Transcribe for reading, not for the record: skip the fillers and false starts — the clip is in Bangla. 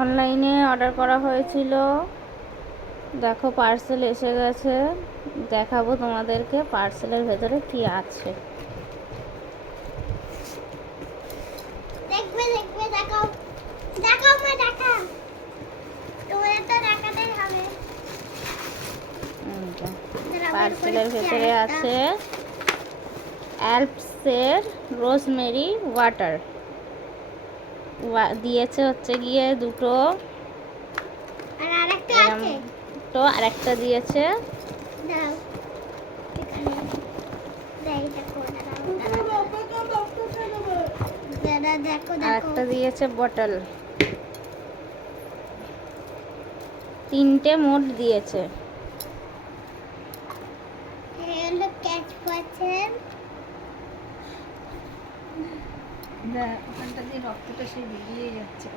অনলাইনে অর্ডার করা হয়েছিল। দেখো পার্সেল এসে গেছে, দেখাবো তোমাদেরকে পার্সেলের ভেতরে কি আছে। দেখবে দেখবে দেখাও দেখাও মা দেখা, তোমার তো দেখাতে হবে। পার্সেলের ভেতরে আছে অ্যালপসের রোজমেরি ওয়াটার দিয়েছে, হচ্ছে গিয়ে দুটো, আর আরেকটা আছে তো আরেকটা দিয়েছে। দাও এখানে দেই, দেখো দাদা দেখো আরেকটা দিয়েছে বটল, তিনটে মোট দিয়েছে। হ্যালো ক্যাচ পাচ্ছেন, ওখানটা দিয়ে রক্তটা সে বেরিয়ে যাচ্ছে।